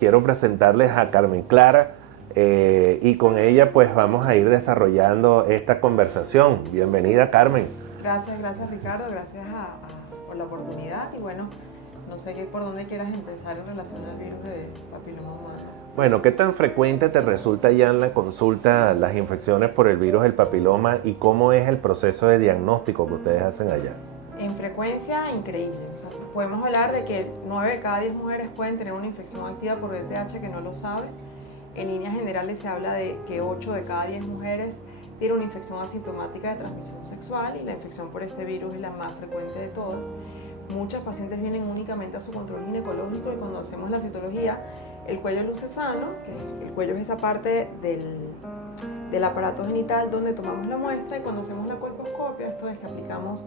Quiero presentarles a Carmen Clara y con ella pues vamos a ir desarrollando esta conversación. Bienvenida, Carmen. Gracias Ricardo, gracias por la oportunidad y bueno, no sé por dónde quieras empezar en relación al virus de papiloma humano. Bueno, ¿qué tan frecuente te resulta ya en la consulta las infecciones por el virus del papiloma y cómo es el proceso de diagnóstico que ustedes hacen allá? En frecuencia, increíble. O sea, podemos hablar de que 9 de cada 10 mujeres pueden tener una infección activa por VPH que no lo sabe. En líneas generales se habla de que 8 de cada 10 mujeres tienen una infección asintomática de transmisión sexual y la infección por este virus es la más frecuente de todas. Muchas pacientes vienen únicamente a su control ginecológico y cuando hacemos la citología, el cuello luce sano, que el cuello es esa parte del aparato genital donde tomamos la muestra, y cuando hacemos la colposcopia, esto es que aplicamos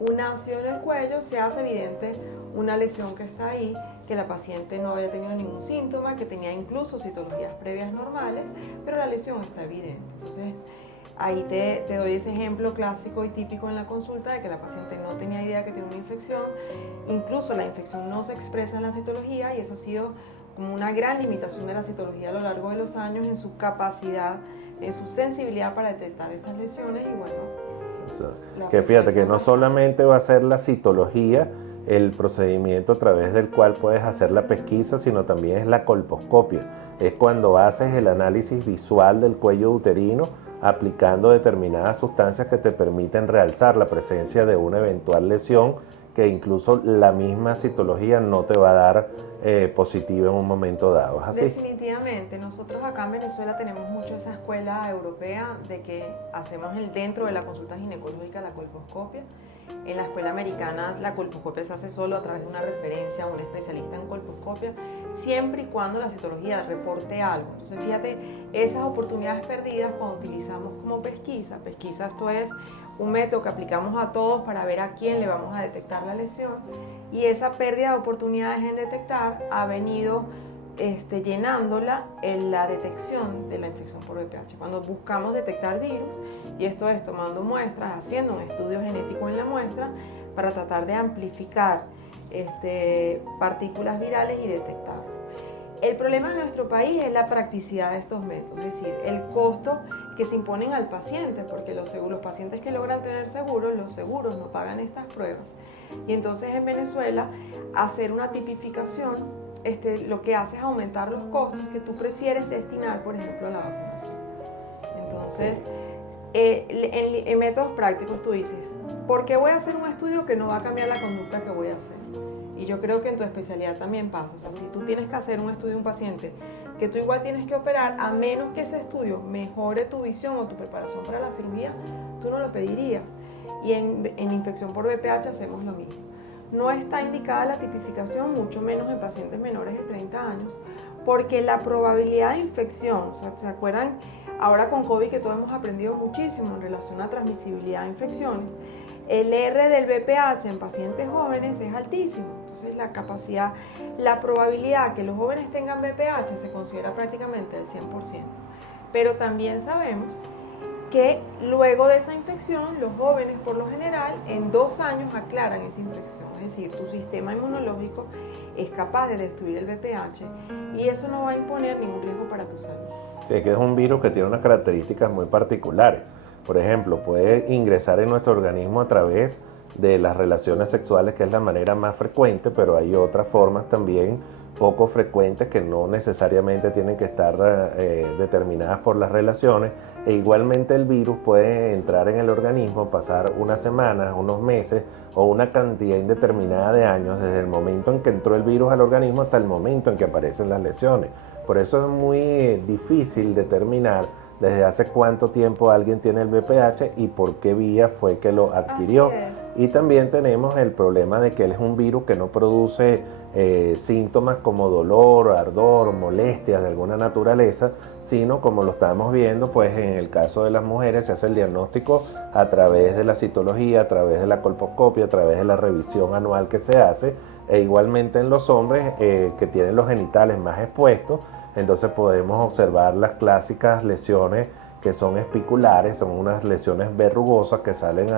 un ácido en el cuello, se hace evidente una lesión que está ahí, que la paciente no había tenido ningún síntoma, que tenía incluso citologías previas normales, pero la lesión está evidente. Entonces, ahí te doy ese ejemplo clásico y típico en la consulta de que la paciente no tenía idea que tenía una infección, incluso la infección no se expresa en la citología y eso ha sido como una gran limitación de la citología a lo largo de los años en su capacidad, en su sensibilidad para detectar estas lesiones y bueno, que fíjate que no solamente va a ser la citología el procedimiento a través del cual puedes hacer la pesquisa, sino también es la colposcopia. Es cuando haces el análisis visual del cuello uterino aplicando determinadas sustancias que te permiten realzar la presencia de una eventual lesión que incluso la misma citología no te va a dar positiva en un momento dado. ¿Es así? Definitivamente. Nosotros acá en Venezuela tenemos mucho esa escuela europea de que hacemos dentro de la consulta ginecológica la colposcopia. En la escuela americana la colposcopia se hace solo a través de una referencia a un especialista en colposcopia, siempre y cuando la citología reporte algo. Entonces fíjate, esas oportunidades perdidas cuando utilizamos como pesquisa, esto es un método que aplicamos a todos para ver a quién le vamos a detectar la lesión, y esa pérdida de oportunidades en detectar ha venido llenándola en la detección de la infección por VPH. Cuando buscamos detectar virus, y esto es tomando muestras, haciendo un estudio genético en la muestra para tratar de amplificar partículas virales y detectarlo. El problema en nuestro país es la practicidad de estos métodos, es decir, el costo que se imponen al paciente, porque los pacientes que logran tener seguros, los seguros no pagan estas pruebas. Y entonces en Venezuela hacer una tipificación lo que hace es aumentar los costos que tú prefieres destinar, por ejemplo, a la vacunación. Entonces, en métodos prácticos tú dices, ¿por qué voy a hacer un estudio que no va a cambiar la conducta que voy a hacer? Y yo creo que en tu especialidad también pasa. O sea, si tú tienes que hacer un estudio de un paciente que tú igual tienes que operar, a menos que ese estudio mejore tu visión o tu preparación para la cirugía, tú no lo pedirías. Y en infección por VPH hacemos lo mismo. No está indicada la tipificación, mucho menos en pacientes menores de 30 años, porque la probabilidad de infección, o sea, ¿se acuerdan? Ahora con COVID que todos hemos aprendido muchísimo en relación a transmisibilidad de infecciones, el R del VPH en pacientes jóvenes es altísimo. Entonces la probabilidad que los jóvenes tengan VPH se considera prácticamente del 100%. Pero también sabemos que luego de esa infección, los jóvenes por lo general en 2 años aclaran esa infección. Es decir, tu sistema inmunológico es capaz de destruir el VPH y eso no va a imponer ningún riesgo para tu salud. Sí, es que es un virus que tiene unas características muy particulares. Por ejemplo, puede ingresar en nuestro organismo a través de las relaciones sexuales, que es la manera más frecuente, pero hay otras formas también poco frecuentes que no necesariamente tienen que estar determinadas por las relaciones. E igualmente el virus puede entrar en el organismo, pasar unas semanas, unos meses o una cantidad indeterminada de años desde el momento en que entró el virus al organismo hasta el momento en que aparecen las lesiones. Por eso es muy difícil determinar desde hace cuánto tiempo alguien tiene el VPH y por qué vía fue que lo adquirió. Y también tenemos el problema de que él es un virus que no produce síntomas como dolor, ardor, molestias de alguna naturaleza, sino como lo estamos viendo, pues en el caso de las mujeres se hace el diagnóstico a través de la citología, a través de la colposcopia, a través de la revisión anual que se hace, e igualmente en los hombres que tienen los genitales más expuestos. Entonces podemos observar las clásicas lesiones que son espiculares, son unas lesiones verrugosas que salen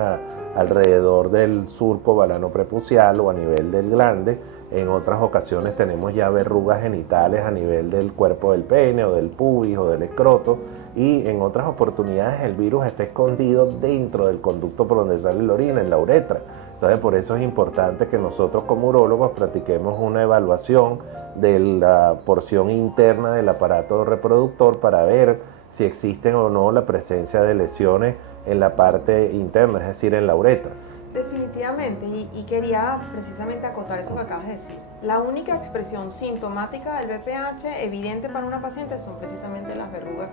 alrededor del surco balano prepucial o a nivel del glande, En otras ocasiones tenemos ya verrugas genitales a nivel del cuerpo del pene o del pubis o del escroto, y en otras oportunidades el virus está escondido dentro del conducto por donde sale la orina, en la uretra. Entonces por eso es importante que nosotros como urólogos practiquemos una evaluación de la porción interna del aparato reproductor para ver si existen o no la presencia de lesiones en la parte interna, es decir, en la uretra. Definitivamente, y quería precisamente acotar eso que acabas de decir. La única expresión sintomática del BPH evidente para una paciente son precisamente las verrugas,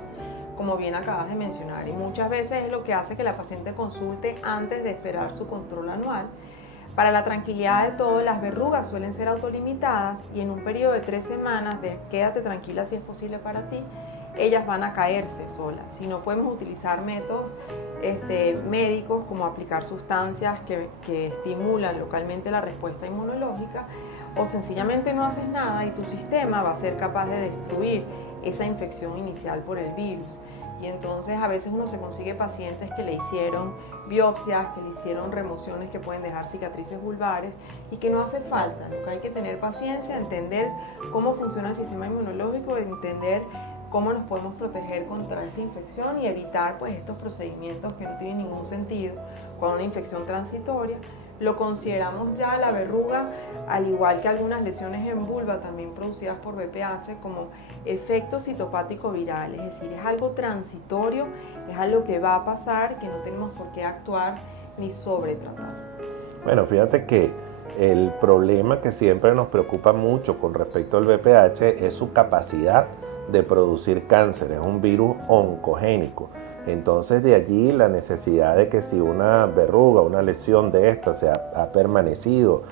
como bien acabas de mencionar, y muchas veces es lo que hace que la paciente consulte antes de esperar su control anual. Para la tranquilidad de todos, las verrugas suelen ser autolimitadas y en un periodo de 3 semanas, de quédate tranquila si es posible para ti, ellas van a caerse solas. Si no, podemos utilizar métodos médicos como aplicar sustancias que estimulan localmente la respuesta inmunológica, o sencillamente no haces nada y tu sistema va a ser capaz de destruir esa infección inicial por el virus. Y entonces a veces uno se consigue pacientes que le hicieron biopsias, que le hicieron remociones que pueden dejar cicatrices vulvares y que no hace falta. Lo que hay que tener paciencia, entender cómo funciona el sistema inmunológico, entender cómo nos podemos proteger contra esta infección y evitar pues estos procedimientos que no tienen ningún sentido con una infección transitoria. Lo consideramos ya la verruga, al igual que algunas lesiones en vulva también producidas por BPH, como efecto citopático viral, es decir, es algo transitorio, es algo que va a pasar, que no tenemos por qué actuar ni sobretratar. Bueno, fíjate que el problema que siempre nos preocupa mucho con respecto al BPH es su capacidad de producir cáncer, es un virus oncogénico. Entonces de allí la necesidad de que si una verruga, una lesión de esta se ha permanecido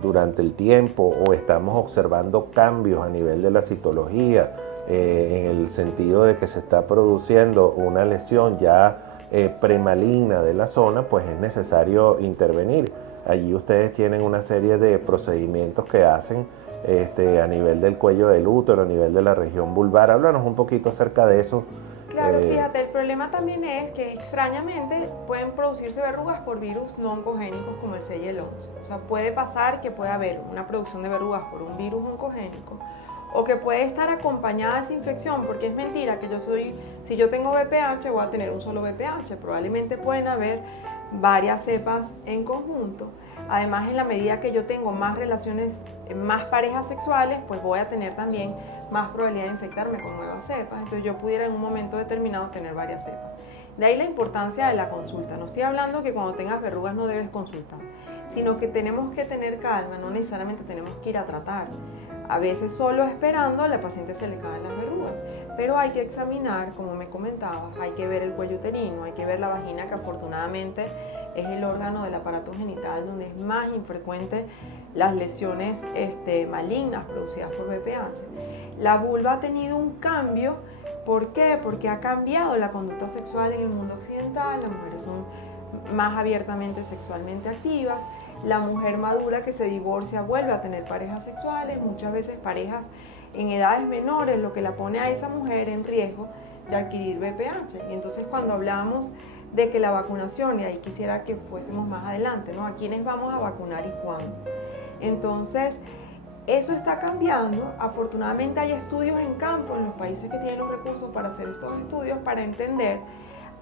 durante el tiempo, o estamos observando cambios a nivel de la citología, en el sentido de que se está produciendo una lesión ya premaligna de la zona, pues es necesario intervenir. Allí ustedes tienen una serie de procedimientos que hacen a nivel del cuello del útero, a nivel de la región vulvar. Háblanos un poquito acerca de eso. Claro, fíjate, el problema también es que extrañamente pueden producirse verrugas por virus no oncogénicos como el 6 y el 11. O sea, puede pasar que pueda haber una producción de verrugas por un virus oncogénico, o que puede estar acompañada de esa infección, porque es mentira que si yo tengo BPH voy a tener un solo BPH, probablemente pueden haber varias cepas en conjunto. Además, en la medida que yo tengo más relaciones, más parejas sexuales, pues voy a tener también más probabilidad de infectarme con nuevas cepas. Entonces yo pudiera en un momento determinado tener varias cepas. De ahí la importancia de la consulta. No estoy hablando que cuando tengas verrugas no debes consultar, sino que tenemos que tener calma, no necesariamente tenemos que ir a tratar. A veces solo esperando a la paciente se le caen las verrugas, pero hay que examinar, como me comentabas, hay que ver el cuello uterino, hay que ver la vagina, que afortunadamente es el órgano del aparato genital donde es más infrecuente las lesiones malignas producidas por BPH. La vulva ha tenido un cambio. ¿Por qué? Porque ha cambiado la conducta sexual en el mundo occidental, las mujeres son más abiertamente sexualmente activas, la mujer madura que se divorcia vuelve a tener parejas sexuales, muchas veces parejas en edades menores, lo que la pone a esa mujer en riesgo de adquirir BPH. Y entonces cuando hablamos de que la vacunación, y ahí quisiera que fuésemos más adelante, ¿no? ¿A quiénes vamos a vacunar y cuándo? Entonces, eso está cambiando. Afortunadamente hay estudios en campo en los países que tienen los recursos para hacer estos estudios, para entender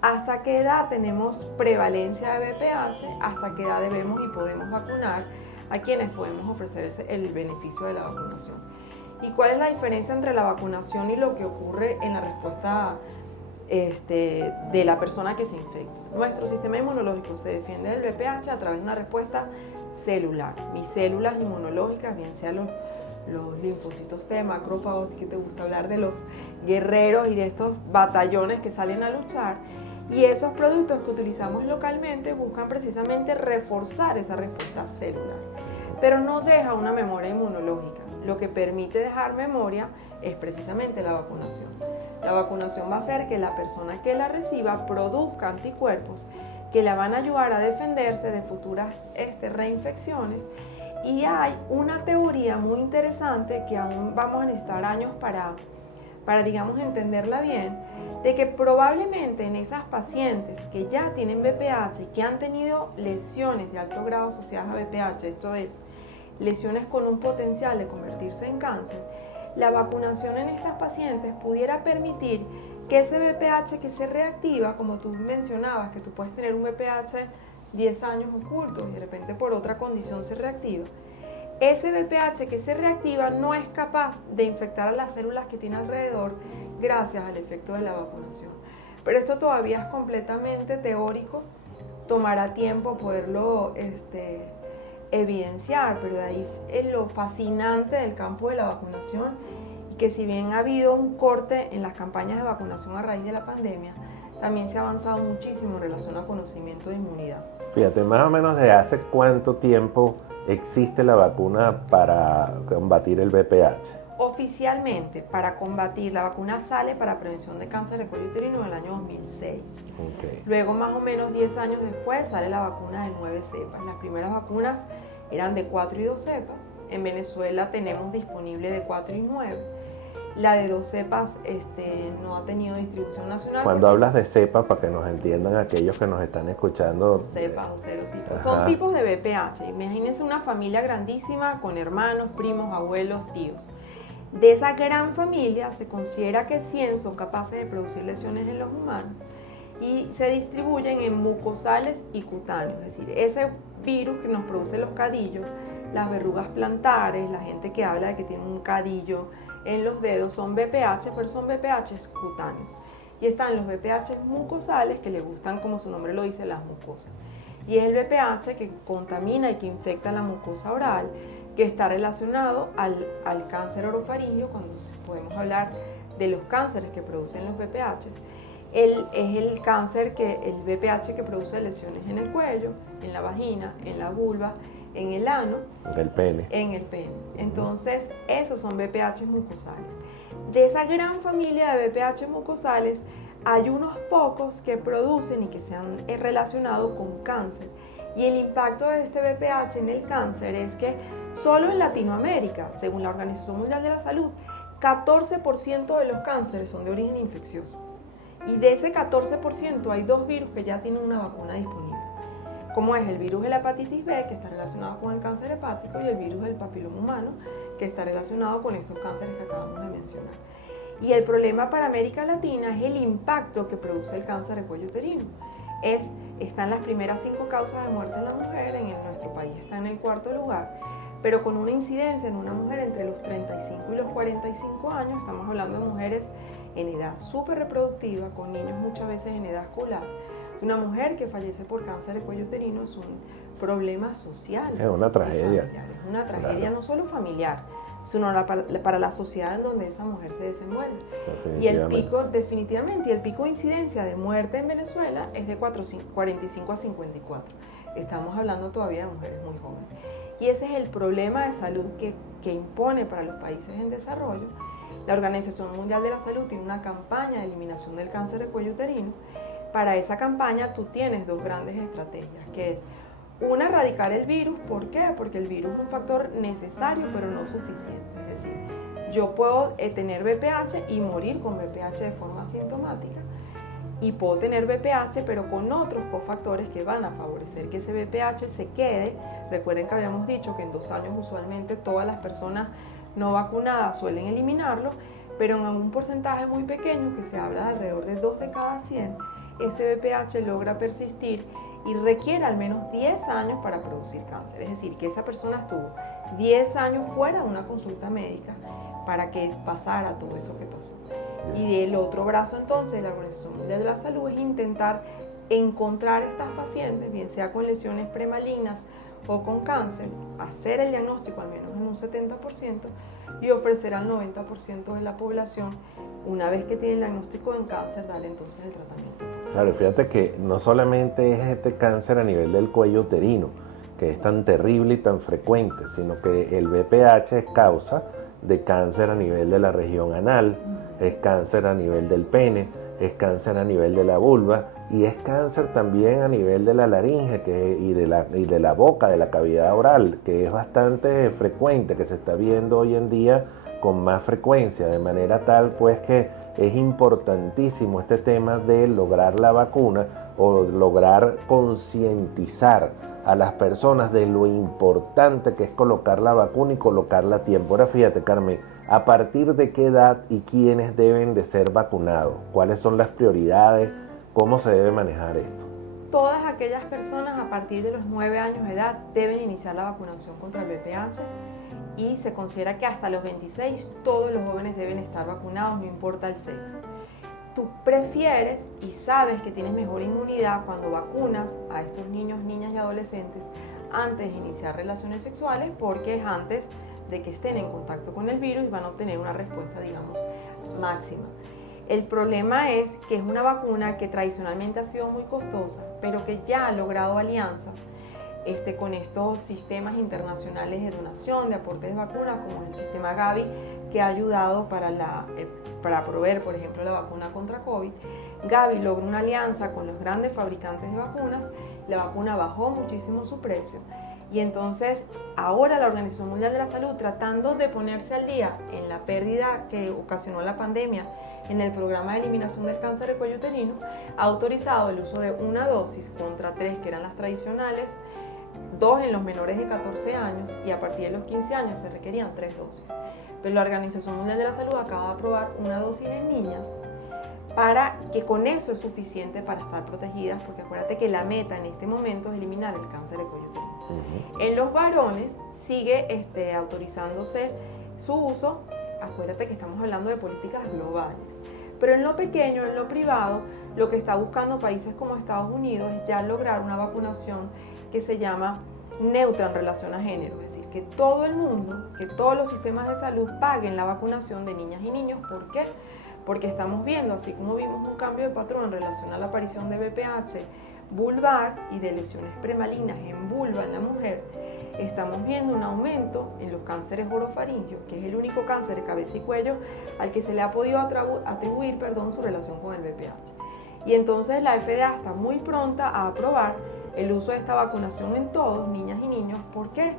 hasta qué edad tenemos prevalencia de BPH, hasta qué edad debemos y podemos vacunar a quienes podemos ofrecer el beneficio de la vacunación. ¿Y cuál es la diferencia entre la vacunación y lo que ocurre en la respuesta de la persona que se infecta? Nuestro sistema inmunológico se defiende del BPH a través de una respuesta celular. Mis células inmunológicas, bien sean los linfocitos T, macrófagos, que te gusta hablar de los guerreros y de estos batallones que salen a luchar, y esos productos que utilizamos localmente buscan precisamente reforzar esa respuesta celular, pero no deja una memoria inmunológica. Lo que permite dejar memoria es precisamente la vacunación. La vacunación va a hacer que la persona que la reciba produzca anticuerpos que la van a ayudar a defenderse de futuras reinfecciones. Y hay una teoría muy interesante que aún vamos a necesitar años para digamos, entenderla bien, de que probablemente en esas pacientes que ya tienen BPH y que han tenido lesiones de alto grado asociadas a BPH, esto es, lesiones con un potencial de convertirse en cáncer, la vacunación en estas pacientes pudiera permitir que ese BPH que se reactiva, como tú mencionabas, que tú puedes tener un BPH 10 años ocultos y de repente por otra condición se reactiva, ese BPH que se reactiva no es capaz de infectar a las células que tiene alrededor gracias al efecto de la vacunación. Pero esto todavía es completamente teórico, tomará tiempo poderlo evidenciar, pero de ahí es lo fascinante del campo de la vacunación, y que si bien ha habido un corte en las campañas de vacunación a raíz de la pandemia, también se ha avanzado muchísimo en relación a conocimiento de inmunidad. Fíjate, más o menos ¿de hace cuánto tiempo existe la vacuna para combatir el VPH? Oficialmente, para combatir, la vacuna sale para prevención de cáncer de cuello uterino en el año 2006. Okay. Luego, más o menos 10 años después, sale la vacuna de 9 cepas. Las primeras vacunas eran de 4 y 2 cepas. En Venezuela tenemos disponible de 4 y 9. La de 2 cepas no ha tenido distribución nacional. Cuando hablas de cepas, para que nos entiendan aquellos que nos están escuchando. Cepas o serotipos. Son tipos de VPH. Imagínense una familia grandísima con hermanos, primos, abuelos, tíos. De esa gran familia se considera que 100 son capaces de producir lesiones en los humanos y se distribuyen en mucosales y cutáneos. Es decir, ese virus que nos produce los cadillos, las verrugas plantares, la gente que habla de que tiene un cadillo en los dedos, son VPH, pero son VPH cutáneos. Y están los VPH mucosales, que le gustan, como su nombre lo dice, las mucosas. Y es el VPH que contamina y que infecta la mucosa oral, que está relacionado al cáncer orofaringio, cuando podemos hablar de los cánceres que producen los VPH. Es el cáncer el VPH que produce lesiones en el cuello, en la vagina, en la vulva, en el ano. En el pene. En el pene. Entonces, esos son VPH mucosales. De esa gran familia de VPH mucosales, hay unos pocos que producen y que se han relacionado con cáncer. Y el impacto de este VPH en el cáncer es que solo en Latinoamérica, según la Organización Mundial de la Salud, 14% de los cánceres son de origen infeccioso. Y de ese 14% hay 2 virus que ya tienen una vacuna disponible, como es el virus de la hepatitis B, que está relacionado con el cáncer hepático, y el virus del papiloma humano, que está relacionado con estos cánceres que acabamos de mencionar. Y el problema para América Latina es el impacto que produce el cáncer de cuello uterino. Están las primeras 5 causas de muerte en la mujer, en nuestro país está en el 4º lugar, pero con una incidencia en una mujer entre los 35 y los 45 años, estamos hablando de mujeres en edad súper reproductiva, con niños muchas veces en edad escolar. Una mujer que fallece por cáncer de cuello uterino es un problema social. Es una tragedia. Es una tragedia no solo familiar, sino para la sociedad en donde esa mujer se desenvuelve. Y el pico, definitivamente, y el pico de incidencia de muerte en Venezuela es de 45 a 54. Estamos hablando todavía de mujeres muy jóvenes. Y ese es el problema de salud que impone para los países en desarrollo. La Organización Mundial de la Salud tiene una campaña de eliminación del cáncer de cuello uterino. Para esa campaña tú tienes 2 grandes estrategias, que es una, erradicar el virus. ¿Por qué? Porque el virus es un factor necesario pero no suficiente. Es decir, yo puedo tener VPH y morir con VPH de forma asintomática, y puedo tener VPH pero con otros cofactores que van a favorecer que ese VPH se quede. Recuerden que habíamos dicho que en 2 años usualmente todas las personas no vacunadas suelen eliminarlo, pero en un porcentaje muy pequeño, que se habla de alrededor de 2 de cada 100, ese VPH logra persistir y requiere al menos 10 años para producir cáncer. Es decir, que esa persona estuvo 10 años fuera de una consulta médica para que pasara todo eso que pasó. Y del otro brazo, entonces, la Organización Mundial de la Salud es intentar encontrar estas pacientes, bien sea con lesiones premalignas o con cáncer, hacer el diagnóstico al menos en un 70% y ofrecer al 90% de la población, una vez que tiene el diagnóstico de cáncer, darle entonces el tratamiento. Claro, fíjate que no solamente es este cáncer a nivel del cuello uterino, que es tan terrible y tan frecuente, sino que el VPH es causa de cáncer a nivel de la región anal, es cáncer a nivel del pene, es cáncer a nivel de la vulva y es cáncer también a nivel de la laringe y de la boca, de la cavidad oral, que es bastante frecuente, que se está viendo hoy en día con más frecuencia, de manera tal pues que es importantísimo este tema de lograr la vacuna, o lograr concientizar a las personas de lo importante que es colocar la vacuna y colocarla a tiempo. Ahora fíjate, Carmen, ¿a partir de qué edad y quiénes deben de ser vacunados? ¿Cuáles son las prioridades? ¿Cómo se debe manejar esto? Todas aquellas personas a partir de los 9 años de edad deben iniciar la vacunación contra el VPH y se considera que hasta los 26 todos los jóvenes deben estar vacunados, no importa el sexo. Tú prefieres y sabes que tienes mejor inmunidad cuando vacunas a estos niños, niñas y adolescentes antes de iniciar relaciones sexuales, porque es antes de que estén en contacto con el virus y van a obtener una respuesta, digamos, máxima. El problema es que es una vacuna que tradicionalmente ha sido muy costosa, pero que ya ha logrado alianzas con estos sistemas internacionales de donación, de aportes de vacunas, como el sistema Gavi, que ha ayudado para proveer, por ejemplo, la vacuna contra COVID. Gavi logró una alianza con los grandes fabricantes de vacunas, la vacuna bajó muchísimo su precio y entonces ahora la Organización Mundial de la Salud, tratando de ponerse al día en la pérdida que ocasionó la pandemia en el programa de eliminación del cáncer de cuello uterino, ha autorizado el uso de una dosis contra 3 que eran las tradicionales, 2 en los menores de 14 años y a partir de los 15 años se requerían 3 dosis. Pero la Organización Mundial de la Salud acaba de aprobar una dosis en niñas para que con eso es suficiente para estar protegidas, porque acuérdate que la meta en este momento es eliminar el cáncer de cuello uterino. En los varones sigue autorizándose su uso, acuérdate que estamos hablando de políticas globales, pero en lo pequeño, en lo privado, lo que está buscando países como Estados Unidos es ya lograr una vacunación que se llama neutra en relación a género, es decir, que todo el mundo, que todos los sistemas de salud paguen la vacunación de niñas y niños. ¿Por qué? Porque estamos viendo, así como vimos un cambio de patrón en relación a la aparición de VPH vulvar y de lesiones premalignas en vulva en la mujer, estamos viendo un aumento en los cánceres orofaringios, que es el único cáncer de cabeza y cuello al que se le ha podido atribuir su relación con el VPH. Y entonces la FDA está muy pronta a aprobar el uso de esta vacunación en todos, niñas y niños. ¿Por qué?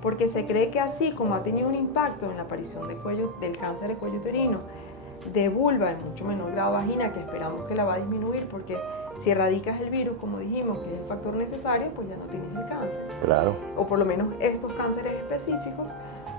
Porque se cree que así como ha tenido un impacto en la aparición del cáncer de cuello uterino, de vulva en mucho menor grado vagina, que esperamos que la va a disminuir, porque si erradicas el virus, como dijimos, que es el factor necesario, pues ya no tienes el cáncer. Claro. O por lo menos estos cánceres específicos,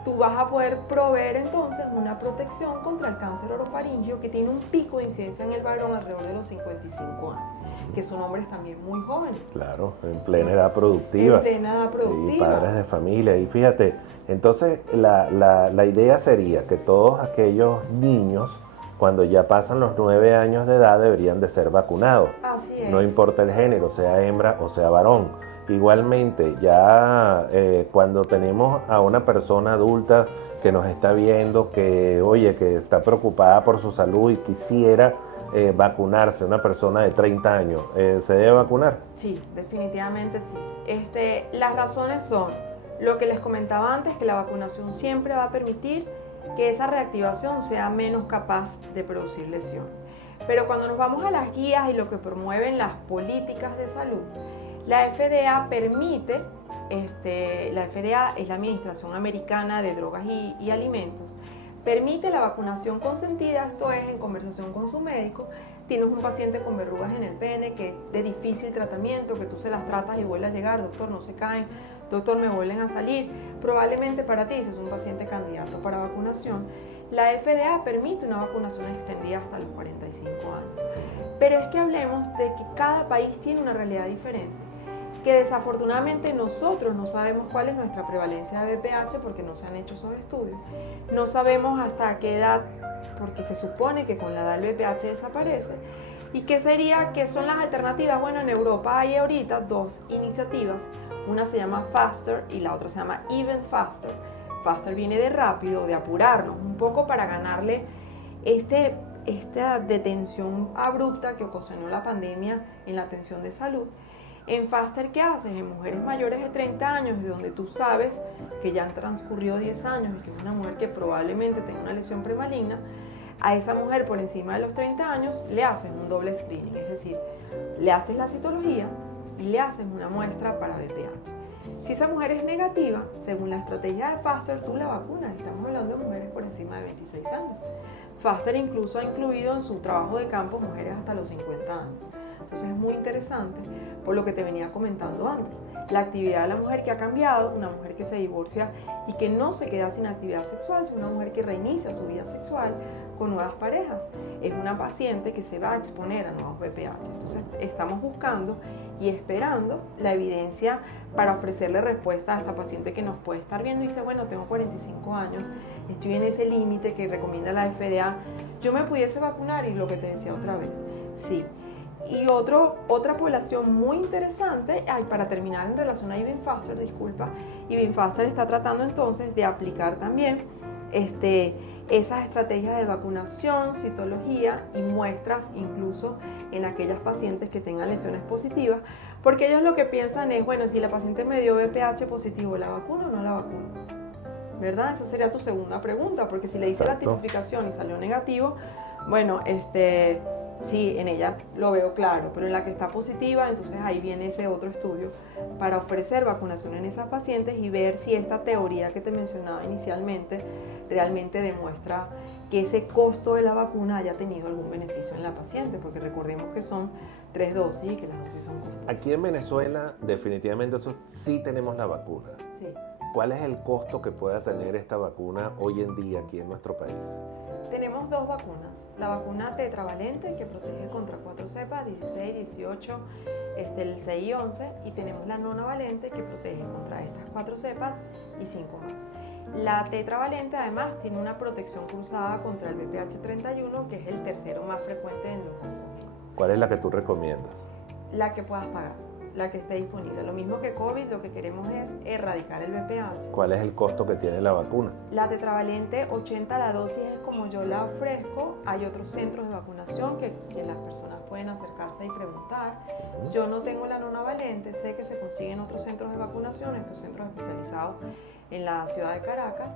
tú vas a poder proveer entonces una protección contra el cáncer orofaringio, que tiene un pico de incidencia en el varón alrededor de los 55 años, que son hombres también muy jóvenes. Claro, en plena edad productiva. En plena edad productiva. Y padres de familia. Y fíjate, entonces la idea sería que todos aquellos niños, cuando ya pasan los 9 años de edad, deberían de ser vacunados. Así es. No importa el género, sea hembra o sea varón. Igualmente, ya cuando tenemos a una persona adulta que nos está viendo, que está preocupada por su salud y quisiera vacunarse, una persona de 30 años, ¿se debe vacunar? Sí, definitivamente sí. Las razones son lo que les comentaba antes, que la vacunación siempre va a permitir que esa reactivación sea menos capaz de producir lesión. Pero cuando nos vamos a las guías y lo que promueven las políticas de salud, la FDA permite, la FDA es la Administración Americana de Drogas y Alimentos, permite la vacunación consentida, esto es en conversación con su médico. Tienes un paciente con verrugas en el pene que es de difícil tratamiento, que tú se las tratas y vuelve a llegar, doctor, no se caen, doctor, me vuelven a salir. Probablemente para ti, si es un paciente candidato para vacunación, la FDA permite una vacunación extendida hasta los 45 años. Pero es que hablemos de que cada país tiene una realidad diferente, que desafortunadamente nosotros no sabemos cuál es nuestra prevalencia de VPH porque no se han hecho esos estudios. No sabemos hasta qué edad, porque se supone que con la edad el VPH desaparece. ¿Y qué son las alternativas? Bueno, en Europa hay ahorita 2 iniciativas. Una se llama Faster y la otra se llama Even Faster. Faster viene de rápido, de apurarnos un poco para ganarle esta detención abrupta que ocasionó la pandemia en la atención de salud. En Faster, ¿qué haces? En mujeres mayores de 30 años, de donde tú sabes que ya han transcurrido 10 años y que es una mujer que probablemente tenga una lesión premaligna, a esa mujer por encima de los 30 años le haces un doble screening, es decir, le haces la citología y le haces una muestra para VPH. Si esa mujer es negativa, según la estrategia de Faster, tú la vacunas. Estamos hablando de mujeres por encima de 26 años. Faster incluso ha incluido en su trabajo de campo mujeres hasta los 50 años. Entonces es muy interesante por lo que te venía comentando antes. La actividad de la mujer que ha cambiado, una mujer que se divorcia y que no se queda sin actividad sexual, sino una mujer que reinicia su vida sexual con nuevas parejas. Es una paciente que se va a exponer a nuevos BPH. Entonces estamos buscando y esperando la evidencia para ofrecerle respuesta a esta paciente que nos puede estar viendo y dice, bueno, tengo 45 años, estoy en ese límite que recomienda la FDA, yo me pudiese vacunar, y lo que te decía otra vez, sí. Y otra población muy interesante, para terminar en relación a Even Faster, disculpa, Even Faster está tratando entonces de aplicar también esas estrategias de vacunación, citología y muestras incluso en aquellas pacientes que tengan lesiones positivas, porque ellos lo que piensan es, bueno, si la paciente me dio VPH positivo, ¿la vacuno o no la vacuno? ¿Verdad? Esa sería tu segunda pregunta, porque si le hice la tipificación y salió negativo, bueno, sí, en ella lo veo claro, pero en la que está positiva, entonces ahí viene ese otro estudio para ofrecer vacunación en esas pacientes y ver si esta teoría que te mencionaba inicialmente realmente demuestra que ese costo de la vacuna haya tenido algún beneficio en la paciente, porque recordemos que son 3 dosis y que las dosis son costosas. Aquí en Venezuela definitivamente eso sí tenemos la vacuna. Sí. ¿Cuál es el costo que pueda tener esta vacuna hoy en día aquí en nuestro país? Tenemos 2 vacunas. La vacuna tetravalente, que protege contra 4 cepas, 16, 18, el 6 y 11. Y tenemos la nonavalente, que protege contra estas 4 cepas y 5 más. La tetravalente, además, tiene una protección cruzada contra el VPH31, que es el tercero más frecuente en los oncológicos. ¿Cuál es la que tú recomiendas? La que puedas pagar, la que esté disponible. Lo mismo que COVID, lo que queremos es erradicar el VPH. ¿Cuál es el costo que tiene la vacuna? La tetravalente 80 la dosis es como yo la ofrezco. Hay otros centros de vacunación que las personas pueden acercarse y preguntar. Yo no tengo la nonavalente, sé que se consiguen otros centros de vacunación, estos centros especializados en la ciudad de Caracas,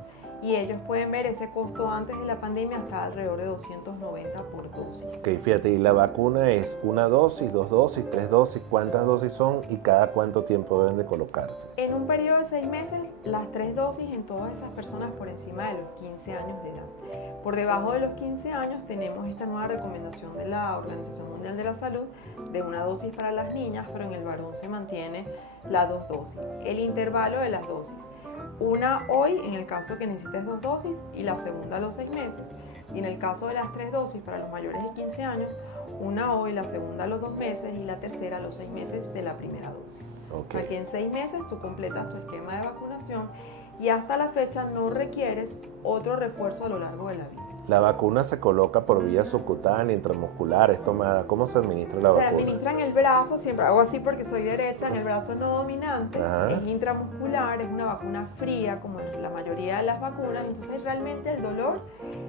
y ellos pueden ver ese costo antes de la pandemia hasta alrededor de 290 por dosis. Ok, fíjate, ¿y la vacuna es una dosis, 2 dosis, 3 dosis? ¿Cuántas dosis son y cada cuánto tiempo deben de colocarse? En un periodo de 6 meses, las 3 dosis en todas esas personas por encima de los 15 años de edad. Por debajo de los 15 años tenemos esta nueva recomendación de la Organización Mundial de la Salud de una dosis para las niñas, pero en el varón se mantiene las 2 dosis. El intervalo de las dosis. Una hoy en el caso que necesites 2 dosis y la segunda a los 6 meses. Y en el caso de las 3 dosis para los mayores de 15 años, una hoy, la segunda a los 2 meses y la tercera a los 6 meses de la primera dosis. Okay. O sea que en 6 meses tú completas tu esquema de vacunación y hasta la fecha no requieres otro refuerzo a lo largo de la vida. La vacuna se coloca por vía subcutánea, intramuscular, es tomada. ¿Cómo se administra la vacuna? Se administra en el brazo, siempre hago así porque soy derecha, en el brazo no dominante. Ajá. Es intramuscular, es una vacuna fría como la mayoría de las vacunas, entonces realmente el dolor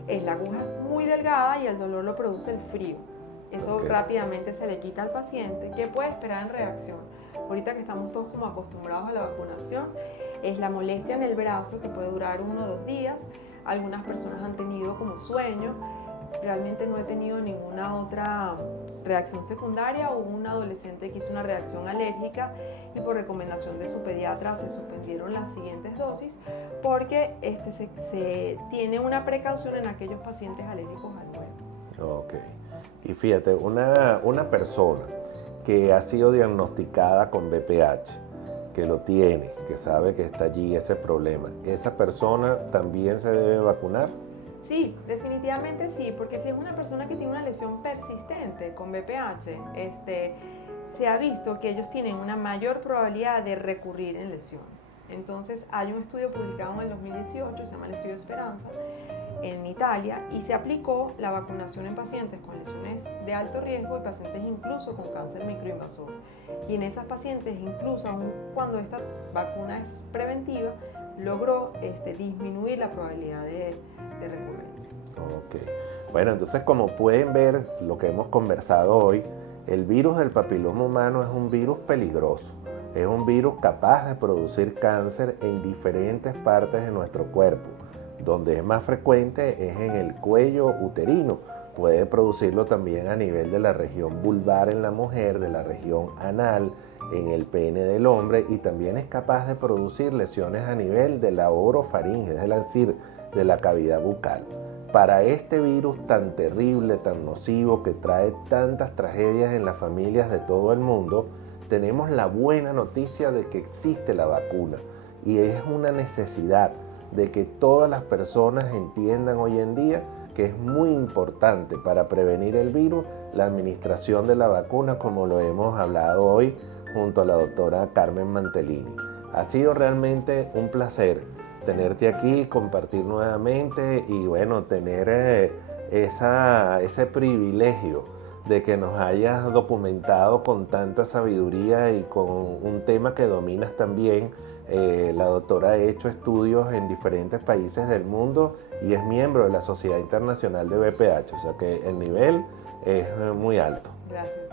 es la aguja muy delgada y el dolor lo produce el frío. Eso rápidamente se le quita al paciente. ¿Qué puede esperar en reacción? Ahorita que estamos todos como acostumbrados a la vacunación, es la molestia en el brazo que puede durar 1 o 2 días. Algunas personas han tenido como sueño. Realmente no he tenido ninguna otra reacción secundaria. Hubo un adolescente que hizo una reacción alérgica y por recomendación de su pediatra se suspendieron las siguientes dosis porque se tiene una precaución en aquellos pacientes alérgicos al huevo. Ok. Y fíjate, una persona que ha sido diagnosticada con VPH, que lo tiene, que sabe que está allí ese problema, ¿esa persona también se debe vacunar? Sí, definitivamente sí, porque si es una persona que tiene una lesión persistente con VPH, se ha visto que ellos tienen una mayor probabilidad de recurrir en lesiones. Entonces hay un estudio publicado en el 2018, se llama el estudio Esperanza, en Italia, y se aplicó la vacunación en pacientes con lesiones de alto riesgo y pacientes incluso con cáncer microinvasor. Y en esas pacientes, incluso aun cuando esta vacuna es preventiva, logró disminuir la probabilidad de recurrencia. Ok. Bueno, entonces como pueden ver, lo que hemos conversado hoy, el virus del papiloma humano es un virus peligroso. Es un virus capaz de producir cáncer en diferentes partes de nuestro cuerpo. Donde es más frecuente es en el cuello uterino. Puede producirlo también a nivel de la región vulvar en la mujer, de la región anal, en el pene del hombre, y también es capaz de producir lesiones a nivel de la orofaringe, es decir, de la cavidad bucal. para este virus tan terrible, tan nocivo, que trae tantas tragedias en las familias de todo el mundo, tenemos la buena noticia de que existe la vacuna y es una necesidad de que todas las personas entiendan hoy en día que es muy importante para prevenir el virus la administración de la vacuna, como lo hemos hablado hoy junto a la doctora Carmen Mantellini. Ha sido realmente un placer tenerte aquí, compartir nuevamente y bueno, tener ese privilegio de que nos hayas documentado con tanta sabiduría y con un tema que dominas también. La doctora ha hecho estudios en diferentes países del mundo y es miembro de la Sociedad Internacional de VPH, o sea que el nivel es muy alto. Gracias.